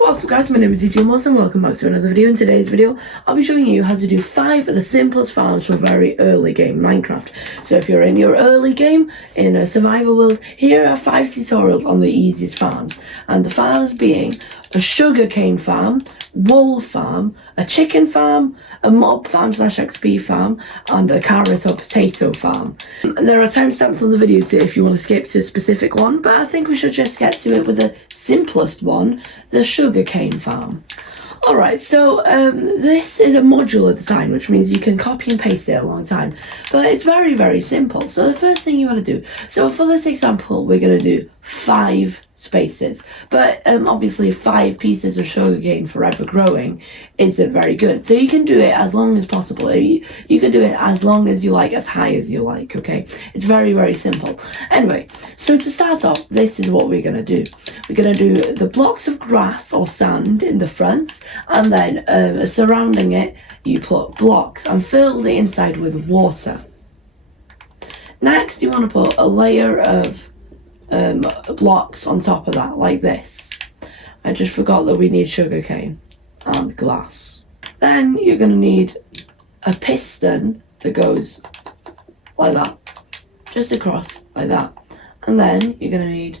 What's up guys, my name is EJ Moss and welcome back to another video. In today's video, I'll be showing you how to do 5 of the simplest farms for very early game Minecraft. So if you're in your early game, in a survival world, here are 5 tutorials on the easiest farms. And the farms being a sugarcane farm, wool farm, a chicken farm, a mob farm / XP farm, and a carrot or potato farm. There are timestamps on the video too if you want to skip to a specific one, but I think we should just get to it with the simplest one, the sugarcane farm. Alright, so this is a modular design, which means you can copy and paste it at one time, but it's very, very simple. So the first thing you want to do, so for this example, we're going to do 5 spaces, but obviously 5 pieces of sugarcane forever growing isn't very good, so you can do it as long as possible. You can do it as long as you like, as high as you like, okay? It's very, very simple. Anyway, so to start off, this is what we're going to do. We're going to do the blocks of grass or sand in the front, and then surrounding it you put blocks and fill the inside with water. Next you want to put a layer of blocks on top of that, like this. I just forgot that we need sugarcane and glass. Then you're going to need a piston that goes like that, just across like that, and then you're going to need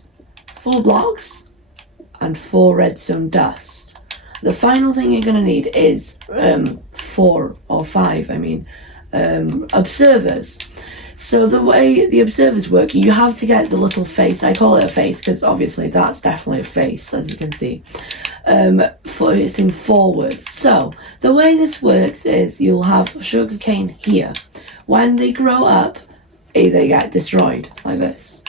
4 blocks and 4 redstone dust. The final thing you're going to need is 4 or 5 observers. So the way the observers work, you have to get the little face, I call it a face because obviously that's definitely a face, as you can see, facing forward. So the way this works is you'll have sugarcane here. When they grow up, they get destroyed like this.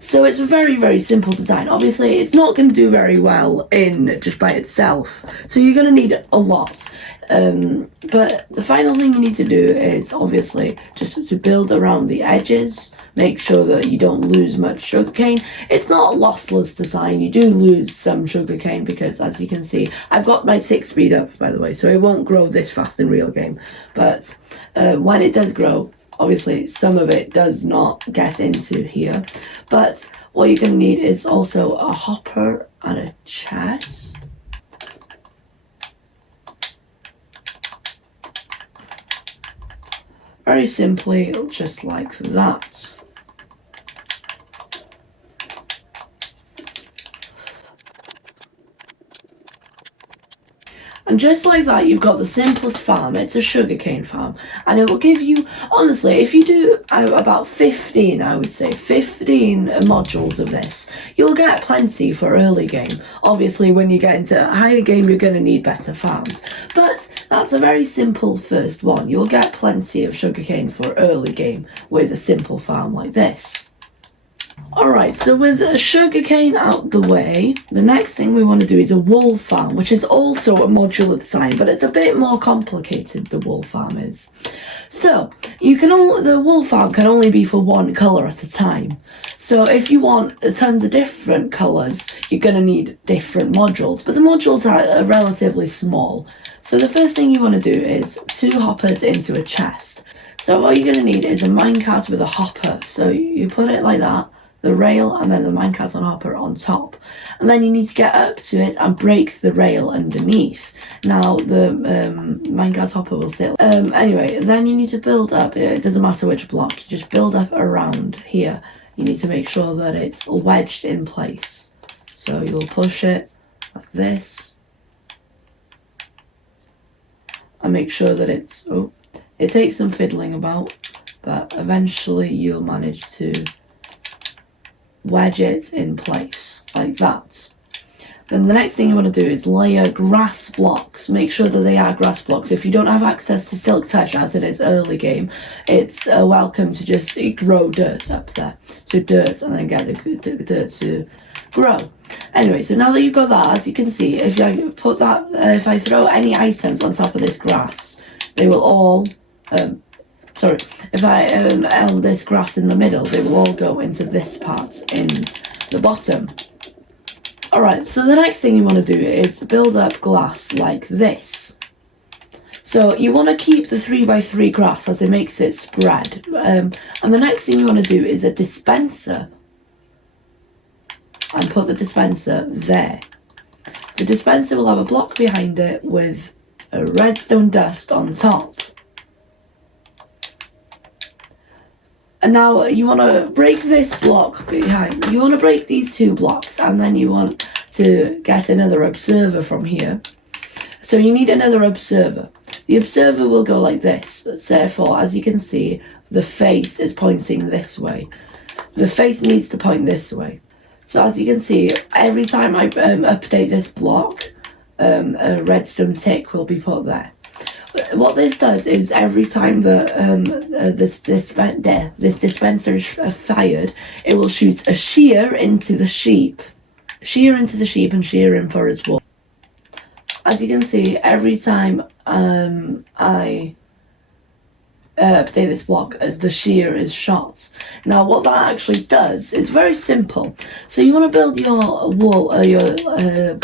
So it's a very, very simple design. Obviously, it's not going to do very well in just by itself, so you're going to need a lot. But the final thing you need to do is obviously just to build around the edges, make sure that you don't lose much sugarcane. It's not a lossless design. You do lose some sugarcane because, as you can see, I've got my tick speed up, by the way, so it won't grow this fast in real game. But when it does grow, obviously some of it does not get into here. But what you're going to need is also a hopper and a chest. Very simply, just like that. And just like that, you've got the simplest farm. It's a sugarcane farm, and it will give you, honestly, if you do about 15, I would say 15 modules of this, you'll get plenty for early game. Obviously, when you get into a higher game, you're going to need better farms, but that's a very simple first one. You'll get plenty of sugarcane for early game with a simple farm like this. Alright, so with a sugarcane out the way, the next thing we want to do is a wool farm, which is also a modular design, but it's a bit more complicated, the wool farm is. So, the wool farm can only be for one colour at a time. So if you want tons of different colours, you're going to need different modules, but the modules are relatively small. So the first thing you want to do is 2 hoppers into a chest. So what you're going to need is a minecart with a hopper. So you put it like that, the rail, and then the minecart and hopper on top, and then you need to get up to it and break the rail underneath. Now the minecart hopper will sit. Anyway, then you need to build up. It doesn't matter which block, you just build up around here. You need to make sure that it's wedged in place. So you'll push it like this, and make sure that it's. Oh, it takes some fiddling about, but eventually you'll manage to wedge it in place like that. Then the next thing you want to do is layer grass blocks. Make sure that they are grass blocks. If you don't have access to Silk Touch, as it is early game, it's welcome to just grow dirt up there. So dirt, and then get the dirt to grow. Anyway, so now that you've got that, as you can see, if I put that, if I throw any items on top of this grass, they will all if I eld this grass in the middle, they will all go into this part in the bottom. Alright, so the next thing you want to do is build up glass like this. So you want to keep the 3x3 grass as it makes it spread. And the next thing you want to do is a dispenser and put the dispenser there. The dispenser will have a block behind it with a redstone dust on top. And now you want to break this block behind. You want to break these 2 blocks, and then you want to get another observer from here. So you need another observer. The observer will go like this. Therefore, as you can see, the face is pointing this way. The face needs to point this way. So as you can see, every time I update this block, a redstone tick will be put there. What this does is every time that this dispenser is fired, it will shoot a shear into the sheep. Shear into the sheep and shear in for its wool. As you can see, every time I update this block, the shear is shot. Now what that actually does is very simple. So you want to build your wool, your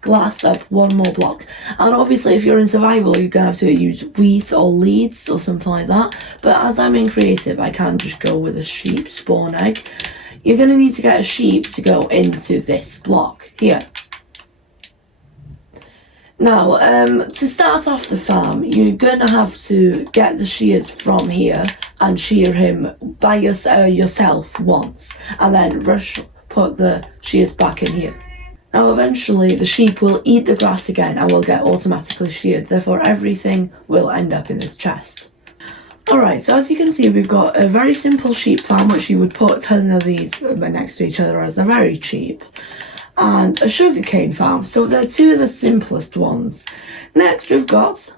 glass up 1 more block, and obviously if you're in survival you're gonna have to use wheat or leads or something like that, but as I'm in creative I can just go with a sheep spawn egg. You're gonna need to get a sheep to go into this block here. Now, to start off the farm, you're gonna have to get the shears from here and shear him by yourself once, and then put the shears back in here. Now, eventually, the sheep will eat the grass again and will get automatically sheared. Therefore, everything will end up in this chest. Alright, so as you can see, we've got a very simple sheep farm, which you would put a ton of these next to each other as they're very cheap. And a sugarcane farm, so they're 2 of the simplest ones. Next we've got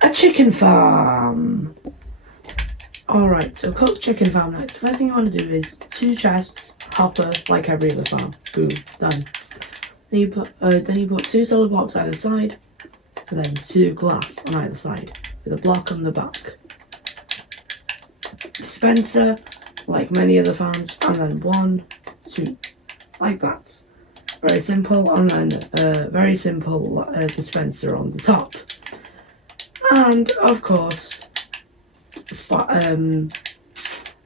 a chicken farm. Alright, so cooked chicken farm next. First thing you want to do is 2 chests, hopper, like every other farm. Boom, done. Then you put 2 solid blocks either side, and then 2 glass on either side, with a block on the back. Dispenser, like many other farms, and then 1, 2. Like that. Very simple, and then a very simple dispenser on the top. And of course,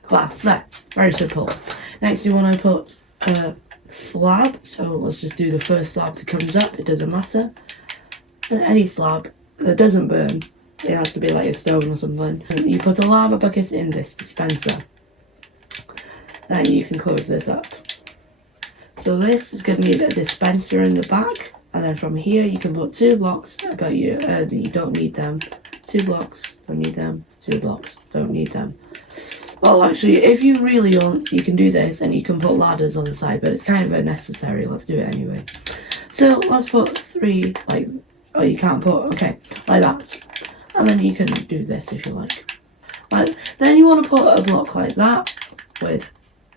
glass there. Very simple. Next you want to put a slab, so let's just do the first slab that comes up, it doesn't matter. And any slab that doesn't burn, it has to be like a stone or something. And you put a lava bucket in this dispenser. Then you can close this up. So this is going to need a dispenser in the back, and then from here you can put 2 blocks, but you don't need them. 2 blocks, don't need them. 2 blocks, don't need them. Well, actually, if you really want, you can do this, and you can put ladders on the side, but it's kind of unnecessary. Let's do it anyway. So let's put 3, like, oh, you can't put, okay, like that. And then you can do this if you like. Then you want to put a block like that with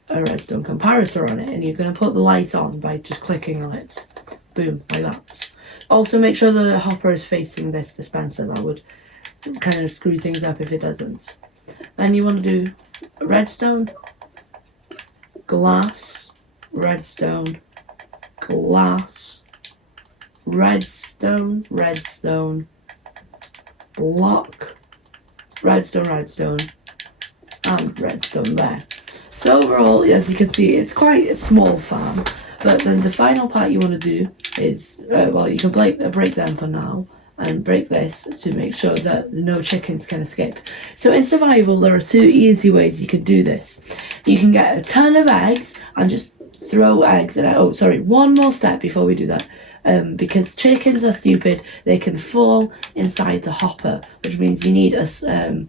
a redstone comparator on it, and you're going to put the light on by just clicking on it. Boom, like that. Also make sure the hopper is facing this dispenser. That would kind of screw things up if it doesn't. Then you want to do redstone, glass, redstone, glass, redstone, redstone, block, redstone, redstone, and redstone there. So overall, as you can see, it's quite a small farm, but then the final part you want to do is, well, you can break them for now, and break this to make sure that no chickens can escape. So in survival, there are 2 easy ways you can do this. You can get a ton of eggs and just throw eggs in. Oh, sorry, one more step before we do that. Because chickens are stupid, they can fall inside the hopper, which means you need a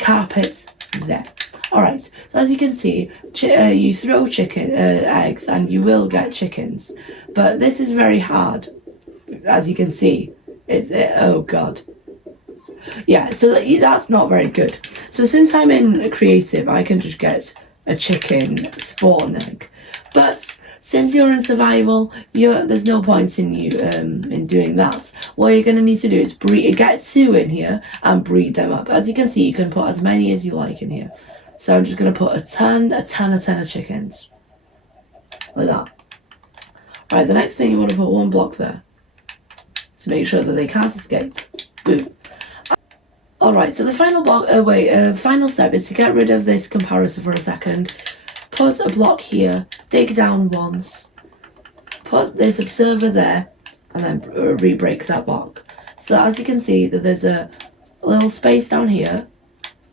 carpet there. Alright, so as you can see, you throw eggs and you will get chickens, but this is very hard, as you can see. Oh god. Yeah, so that's not very good. So since I'm in creative, I can just get a chicken spawn egg, but since you're in survival, there's no point in you in doing that. What you're going to need to do is get 2 in here and breed them up. As you can see, you can put as many as you like in here. So I'm just going to put a ton of chickens. Like that. Right, the next thing you want to put 1 block there. To make sure that they can't escape. Boom. Alright, so the final block, final step is to get rid of this comparator for a second. put a block here, dig down once, put this observer there, and then re-break that block. So as you can see, that there's a little space down here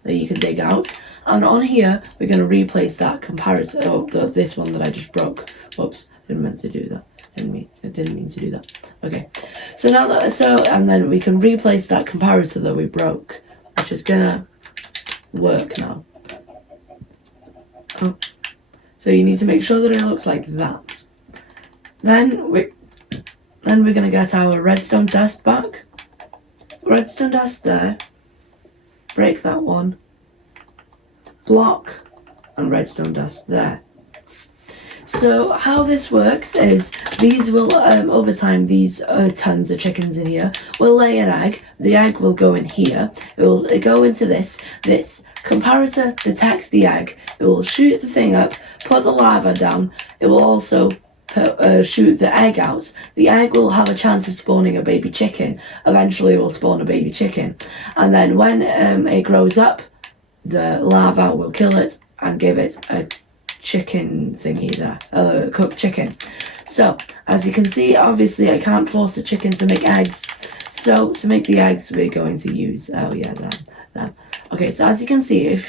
that you can dig out, and on here we're going to replace that comparator, this one that I just broke. Whoops, didn't mean to do that. I didn't mean to do that. Okay, so now that and then we can replace that comparator that we broke, which is gonna work now. Oh. So you need to make sure that it looks like that. Then we're gonna get our redstone dust back. Redstone dust there. Break that one. Block and redstone dust there. So how this works is these will over time, these tons of chickens in here will lay an egg. The egg will go in here. It will go into this comparator detects the egg. It will shoot the thing up, put the lava down. It will also shoot the egg out. The egg will have a chance of spawning a baby chicken. Eventually it will spawn a baby chicken, and then when it grows up, the lava will kill it and give it a chicken thingy there, cooked chicken. So as you can see, obviously I can't force the chicken to make eggs, so to make the eggs we're going to use them. Okay, so as you can see,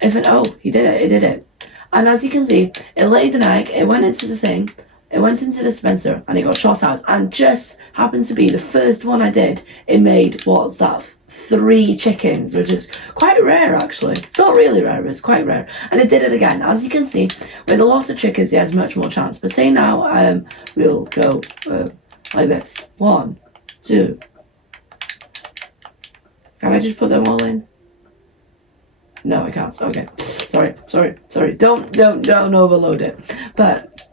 he did it, and as you can see, it laid an egg, it went into the thing, it went into the dispenser, and it got shot out, and just happened to be the first one I did, it made, what's that, 3 chickens, which is quite rare actually. It's not really rare, but it's quite rare. And it did it again. As you can see, with a lot of chickens, it has much more chance. But say now, we'll go like this. 1, 2. Can I just put them all in? No, I can't. Okay. Sorry. Don't overload it. But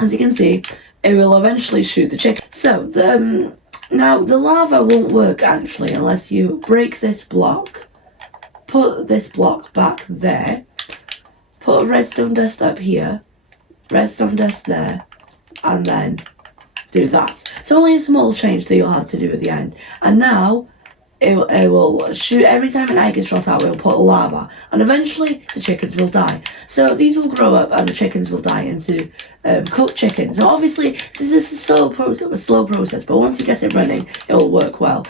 as you can see, it will eventually shoot the chicken. So now the lava won't work actually unless you break this block, put this block back there, put a redstone dust up here, redstone dust there, and then do that. It's only a small change that you'll have to do at the end. And now it will shoot every time an egg is shot out. It will put lava, and eventually the chickens will die. So these will grow up, and the chickens will die into cooked chicken. So obviously this is a slow process, but once you get it running, it will work well.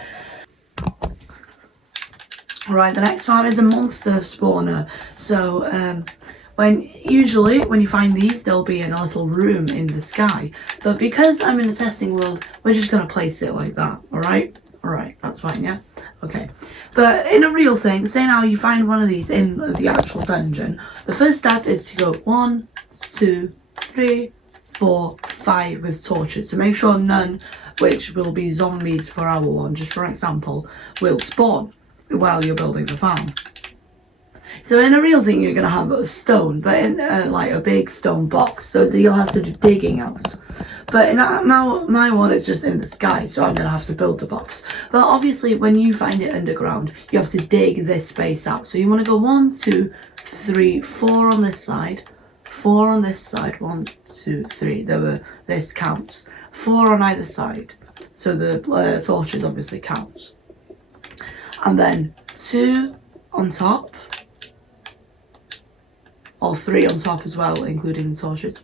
Alright, the next one is a monster spawner. So usually when you find these, they'll be in a little room in the sky. But because I'm in the testing world, we're just gonna place it like that. Alright, that's fine, yeah? Okay. But in a real thing, say now you find one of these in the actual dungeon, the first step is to go 1, 2, 3, 4, 5 with torches. So make sure none, which will be zombies for our one, just for example, will spawn while you're building the farm. So in a real thing, you're going to have a stone, but in like a big stone box, so that you'll have to do digging out. But in my one, it's just in the sky, so I'm going to have to build the box. But obviously, when you find it underground, you have to dig this space out. So you want to go 1, 2, 3, 4 on this side, 4 on this side, 1, 2, 3. This counts. 4 on either side, so the torches obviously counts. And then 2 on top, or 3 on top as well, including the torches.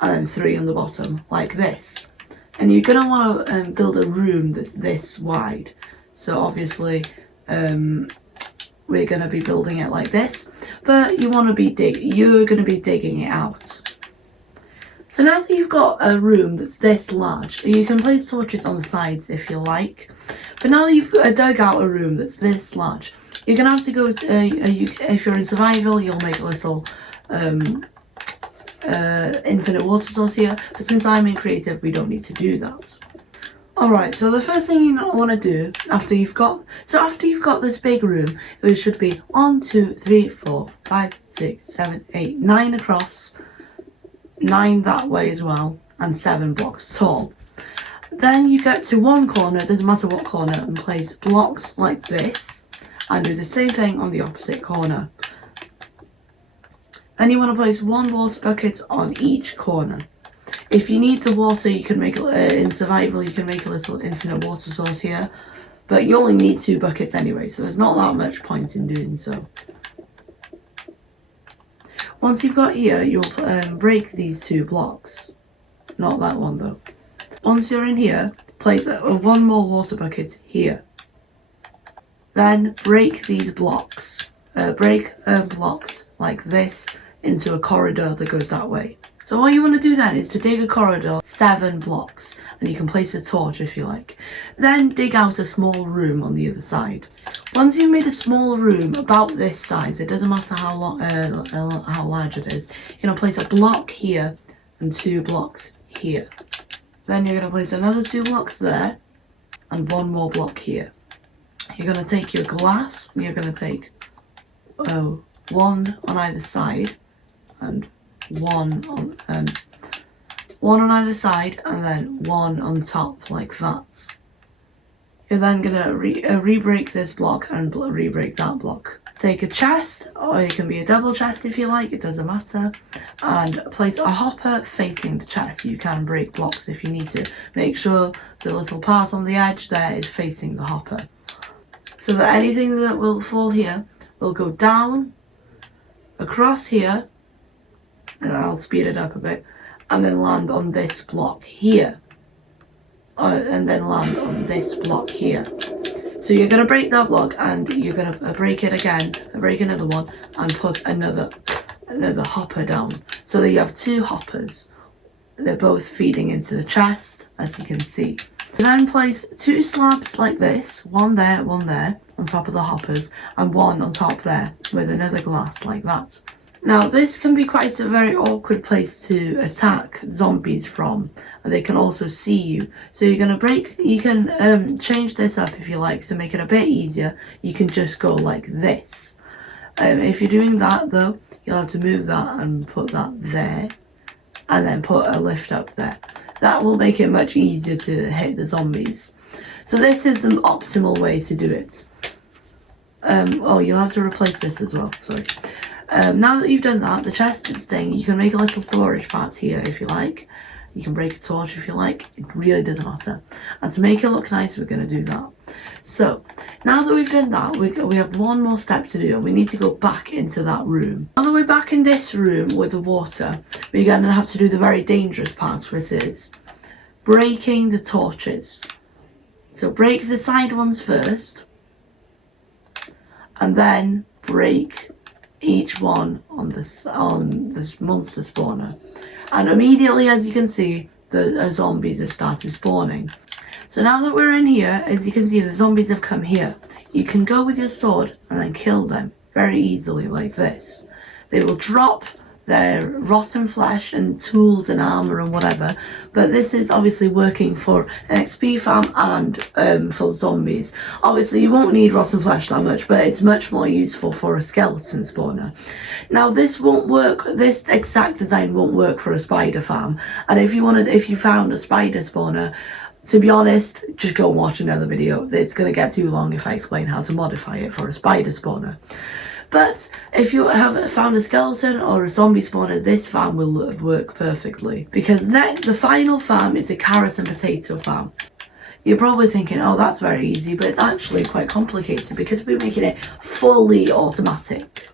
And then 3 on the bottom, like this. And you're going to want to build a room that's this wide. So obviously, we're going to be building it like this. But you're going to be digging it out. So now that you've got a room that's this large, you can place torches on the sides if you like. But now that you've dug out a room that's this large, you're going to have to go, if you're in survival, you'll make a little infinite water source here, but since I'm in creative, we don't need to do that. Alright, so the first thing you want to do after you've got this big room, it should be 1, 2, 3, 4, 5, 6, 7, 8, 9 across, 9 that way as well, and 7 blocks tall. Then you get to one corner, doesn't matter what corner, and place blocks like this, and do the same thing on the opposite corner. Then you want to place 1 water bucket on each corner. If you need the water, you can make in survival, you can make a little infinite water source here, but you only need 2 buckets anyway, so there's not that much point in doing so. Once you've got here, you'll break these 2 blocks. Not that one though. Once you're in here, place one more water bucket here. Then break these blocks. Break blocks like this into a corridor that goes that way. So all you want to do then is to dig a corridor 7 blocks, and you can place a torch if you like. Then dig out a small room on the other side. Once you've made a small room about this size, it doesn't matter how large it is, you're going to place a block here and 2 blocks here. Then you're going to place another 2 blocks there and 1 more block here. You're going to take your glass and you're going to take 1 on either side and 1 on either side, and then 1 on top like that. You're then gonna re-break this block and re-break that block. Take a chest, or it can be a double chest if you like, it doesn't matter, and place a hopper facing the chest. You can break blocks if you need to. Make sure the little part on the edge there is facing the hopper, so that anything that will fall here will go down, across here, and I'll speed it up a bit, and then land on this block here, and then land on this block here. So you're going to break that block and you're going to break it again, break another one, and put another hopper down, so that you have 2 hoppers. They're both feeding into the chest, as you can see. Then place 2 slabs like this, one there, on top of the hoppers, and 1 on top there with another glass like that. Now this can be quite a very awkward place to attack zombies from, and they can also see you. So you can change this up if you like to make it a bit easier. You can just go like this. If you're doing that though, you'll have to move that and put that there, and then put a lift up there. That will make it much easier to hit the zombies. So this is the optimal way to do it. Oh, you'll have to replace this as well, sorry. Now that you've done that, the chest is staying. You can make a little storage part here if you like. You can break a torch if you like. It really doesn't matter. And to make it look nice, we're going to do that. So, now that we've done that, we have one more step to do, and we need to go back into that room. Now that we're back in this room with the water, we're going to have to do the very dangerous part, which is breaking the torches. So break the side ones first, and then break each one on this monster spawner, and immediately, as you can see, the zombies have started spawning. So now that we're in here, as you can see, the zombies have come here. You can go with your sword and then kill them very easily like this. They will drop their rotten flesh and tools and armor and whatever, but this is obviously working for an XP farm and for zombies. Obviously you won't need rotten flesh that much, but it's much more useful for a skeleton spawner. Now this won't work, this exact design won't work for a spider farm, and if you found a spider spawner, to be honest, just go and watch another video. It's going to get too long if I explain how to modify it for a spider spawner. But if you have found a skeleton or a zombie spawner, this farm will work perfectly. Because next, the final farm is a carrot and potato farm. You're probably thinking, oh, that's very easy, but it's actually quite complicated because we're making it fully automatic.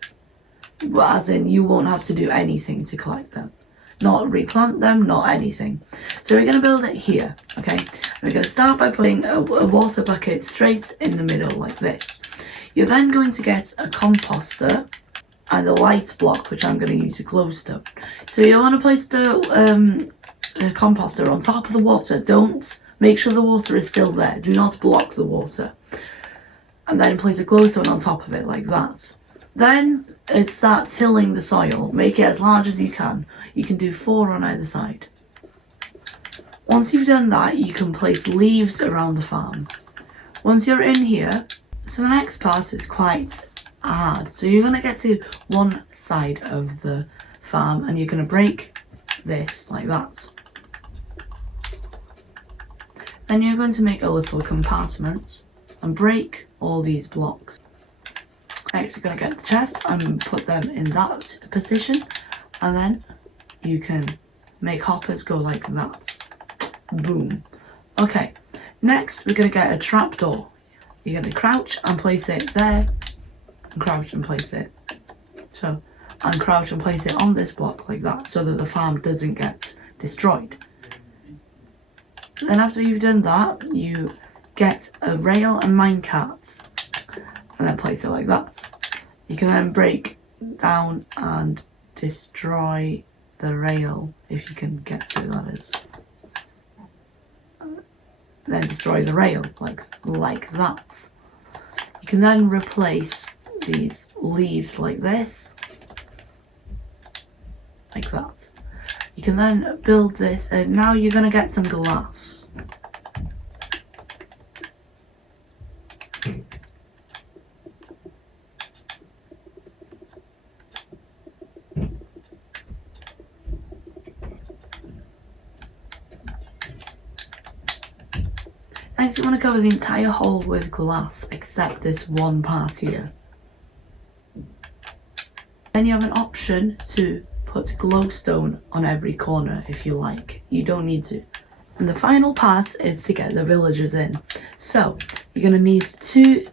As in, you won't have to do anything to collect them. Not replant them, not anything. So we're going to build it here, okay? We're going to start by putting a water bucket straight in the middle like this. You're then going to get a composter and a light block, which I'm going to use a glowstone. So you'll want to place the composter on top of the water. Don't make sure the water is still there. Do not block the water. And then place a glowstone on top of it like that. Then it starts tilling the soil. Make it as large as you can. You can do 4 on either side. Once you've done that, you can place leaves around the farm. Once you're in here, so the next part is quite hard. So you're going to get to one side of the farm and you're going to break this like that. Then you're going to make a little compartment and break all these blocks. Next you're going to get the chest and put them in that position, and then you can make hoppers go like that. Boom. Okay, next we're going to get a trapdoor. You're going to crouch and place it there, and crouch and place it. So and crouch and place it on this block like that so that the farm doesn't get destroyed. Then after you've done that, you get a rail and minecart and then place it like that. You can then break down and destroy the rail if you can get to it, that is. Then destroy the rail like that. You can then replace these leaves like this, like that. You can then build this, and now you're going to get some glass. Next, you want to cover the entire hole with glass except this one part here. Then you have an option to put glowstone on every corner if you like. You don't need to. And the final part is to get the villagers in. So you're going to need two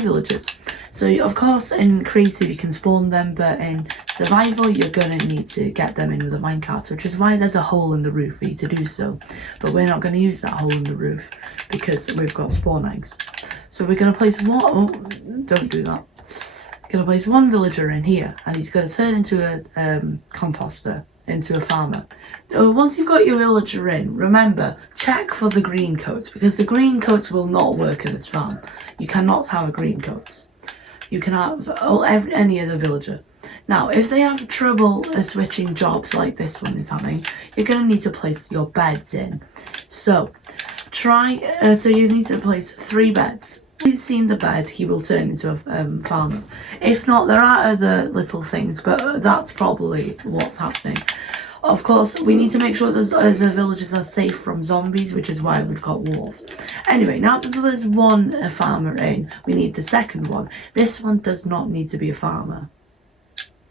villagers. So of course in creative you can spawn them, but in survival you're going to need to get them in with a minecart, which is why there's a hole in the roof for you to do so. But we're not going to use that hole in the roof because we've got spawn eggs. So we're going to place one, oh, don't do that. We're going to place one villager in here, and he's going to turn into a composter, into a farmer. Once you've got your villager in, remember, check for the green coats, because the green coats will not work at this farm. You cannot have a green coat. You can have any other villager. Now, if they have trouble switching jobs like this one is having, you're going to need to place your beds in. So, so you need to place 3 beds. If he's seen the bed, he will turn into a farmer. If not, there are other little things, but that's probably what's happening. Of course, we need to make sure that the villagers are safe from zombies, which is why we've got walls. Anyway, now that there's one farmer in, we need the second one. This one does not need to be a farmer.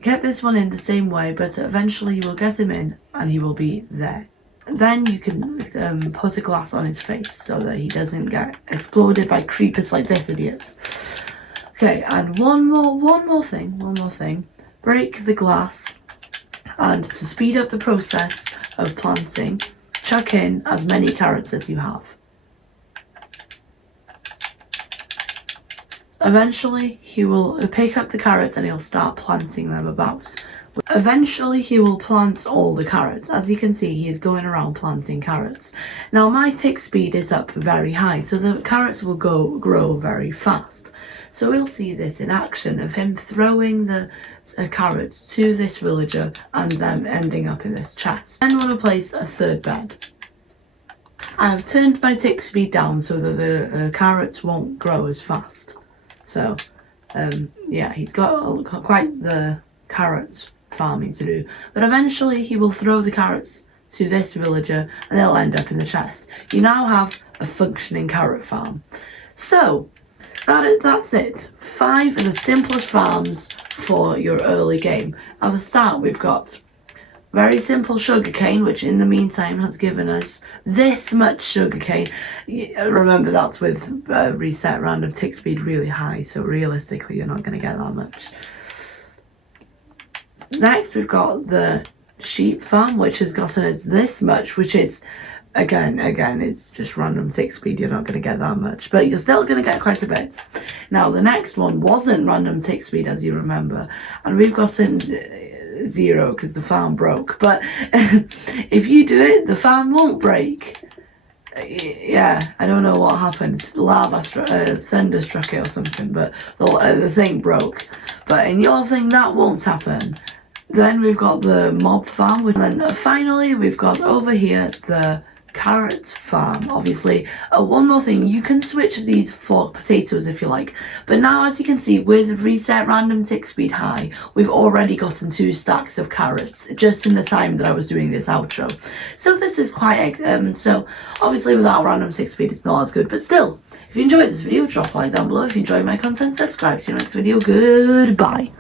Get this one in the same way, but eventually you will get him in and he will be there. Then you can put a glass on his face so that he doesn't get exploded by creepers like this, idiots. Okay, and one more thing. Break the glass, and to speed up the process of planting, chuck in as many carrots as you have. Eventually, he will pick up the carrots and he'll start planting them about. Eventually, he will plant all the carrots. As you can see, he is going around planting carrots. Now, my tick speed is up very high, so the carrots will grow very fast. So we'll see this in action of him throwing the carrots to this villager and them ending up in this chest. Then we're going to place a 3rd bed. I've turned my tick speed down so that the carrots won't grow as fast. So, yeah, he's got quite the carrots farming to do. But eventually he will throw the carrots to this villager and they'll end up in the chest. You now have a functioning carrot farm. So, that's it. 5 of the simplest farms for your early game. At the start we've got very simple sugarcane, which in the meantime has given us this much sugarcane. Remember, that's with reset random tick speed really high, so realistically you're not going to get that much. Next we've got the sheep farm, which has gotten us this much, which is again it's just random tick speed. You're not going to get that much, but you're still going to get quite a bit. Now the next one wasn't random tick speed, as you remember, and we've gotten 0 because the farm broke. But if you do it, the farm won't break. Yeah, I don't know what happened. Thunder struck it or something, but the thing broke. But in your thing, that won't happen. Then we've got the mob farm, and then finally we've got over here the carrot farm. Obviously, one more thing, you can switch these for potatoes if you like, but now as you can see, with reset random tick speed high, we've already gotten 2 stacks of carrots just in the time that I was doing this outro. So this is quite so obviously without random tick speed it's not as good, but still, if you enjoyed this video, drop a like down below. If you enjoy my content, subscribe. See you next video. Goodbye.